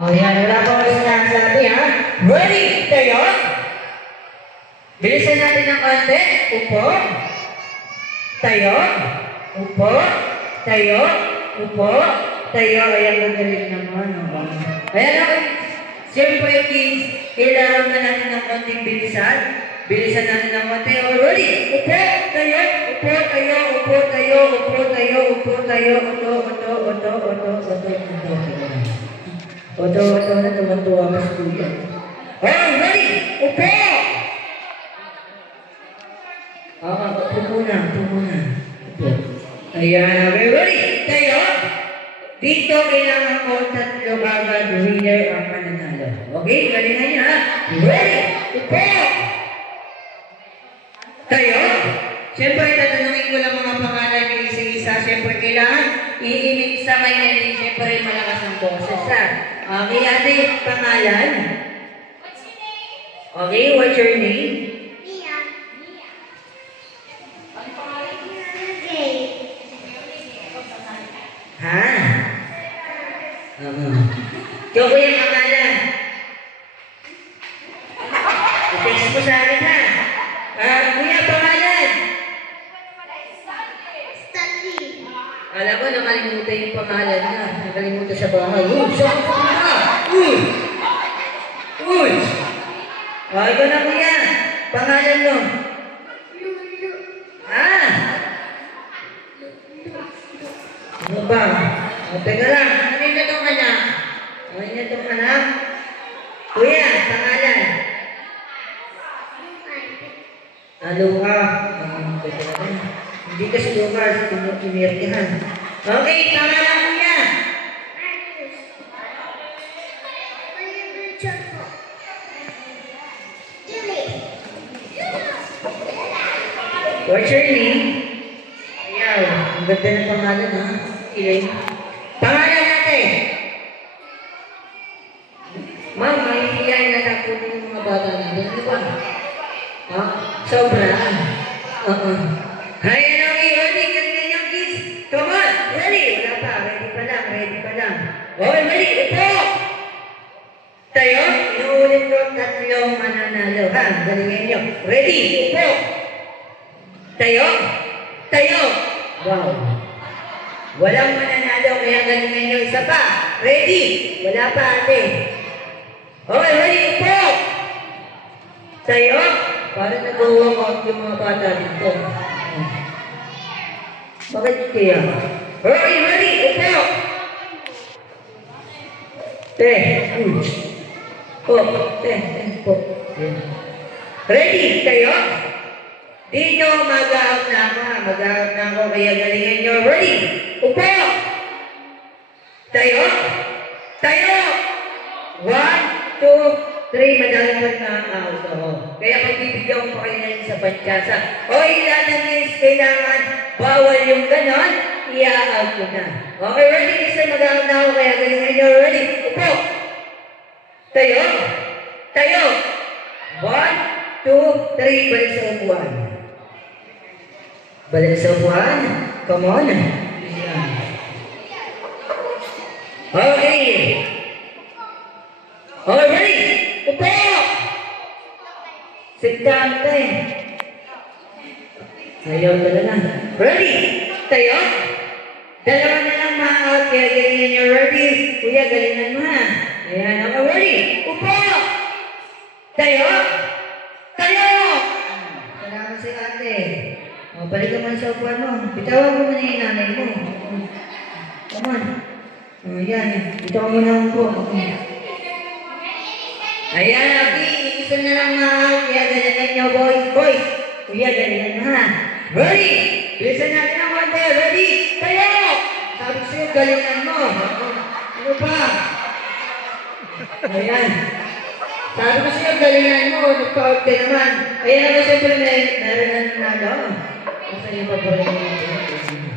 O yan, wala pa ulit sinasabi ha. Ready? Tayo? Bilisan natin ng konti. Upo. Tayo. Upo. Tayo. Upo. Tayo. Ayan, magaling naman. Ayan, okay. Siyempre, kids, kailangan na natin ng konting bilisan. Bilisan natin ng konti. Ready? Upo. Tayo. Upo. Tayo. Upo. Tayo. Upo. Tayo. Upo. Tayo. Uto. Uto. Uto. Uto. Uto. Uto. Oto na tuwan-tuwa mas kuya. Alright, ready? Upo! Upo muna. Upo. Ayan, okay, ready? Tayo. Dito kailangan ko 3 agad winner ang mananalo. Okay, galingan niya ha. Ready? Upo! Tayo. Siyempre, tatanungin ko lang mga pangalan niyo isa-isa. Siyempre, kailangan iimik sa kanya din. Siyempre, malakas ang boses ha. Okay, ate, pangalan? What's your name? Okay, what's your name? Mia. Ang pangalan niya? Ha? Ikaw ko yung pangalan. I-text mo sa akin ha. Kuya, pangalan? Stanley. Alam ko, nakalimutan yung pangalan na. Nakalimutan sa bahay. Saan ka na? Uy! Ikaw na kuya. Pangalan mo? Lulu. Ano ba? Teka lang. Ano na itong anak? Ano na itong anak? Kuya, pangalan? Luha. Teka lang. Hindi kasi Luha. Pinirtihan. Okay, pangalan kuya. What's your name? Ayaw. Ang ganda ng pangalan ha. Ilan? Pangalan natin. Ma'am, mahihiyain na tapunin yung mga bata natin. Ano ba? Ha? Sobra. Hi, okay. Ready? Galingan yung kids. Come on. Ready? Wala pa. Ready pa lang. Okay, ready. Upo. Tayo. Inuulit ko 3 mananalo. Ha? Galingan nyo. Ready? Upo. Tayo. Wow. Walang mananalo, kaya galingan nyo. Isa pa. Ready? Wala pa ate. Okay, ready? Upo. Tayo. Para nag-walk out yung mga bata dito. Bakit kaya? Okay, ready? Upo. Ready? Tayo. Dito, mag-out na ako, kaya galingan nyo. Ready? Upo! Tayo! 1, 2, 3, madami pa na-out ako. Kaya pagbibigyan ko pa kayo na yun sa pantyasa. Okay, lahat ng guys, kailangan bawal yung ganon, i-out ko na. Okay, ready? Kasi mag-out na ako, kaya galingan nyo. Ready? Upo! Tayo! 1, 2, 3, balik sa upuan. Balik sa upuan. Come on. Okay. Okay, ready? Upo! Sit down, tayo. Ayaw talaga. Ready? Tayo? 2 na lang ma-out. Kaya galingan nyo. Ready? Kuya, galingan mo ha. Ayan. Okay, ready? Upo! Tayo? Salamat si ate. Balik naman sa upuan mo. Bitawan mo muna yung nanay mo. Come on. Ayan. Bitawan mo na po. Ayan, okay. Isa na lang ma-out. Kaya galingan nyo, boys. Kuya, galingan mo ha. Ready? Bilisan natin ang konti. Ready? Tayo! Sabi ko sa'yo, galingan mo. Ano pa? Ayan. Sabi ko sa'yo, galingan mo. Nagpa-out ka naman. Ayan ako siyempre meron na nanalo. Kasi yung paborito natin.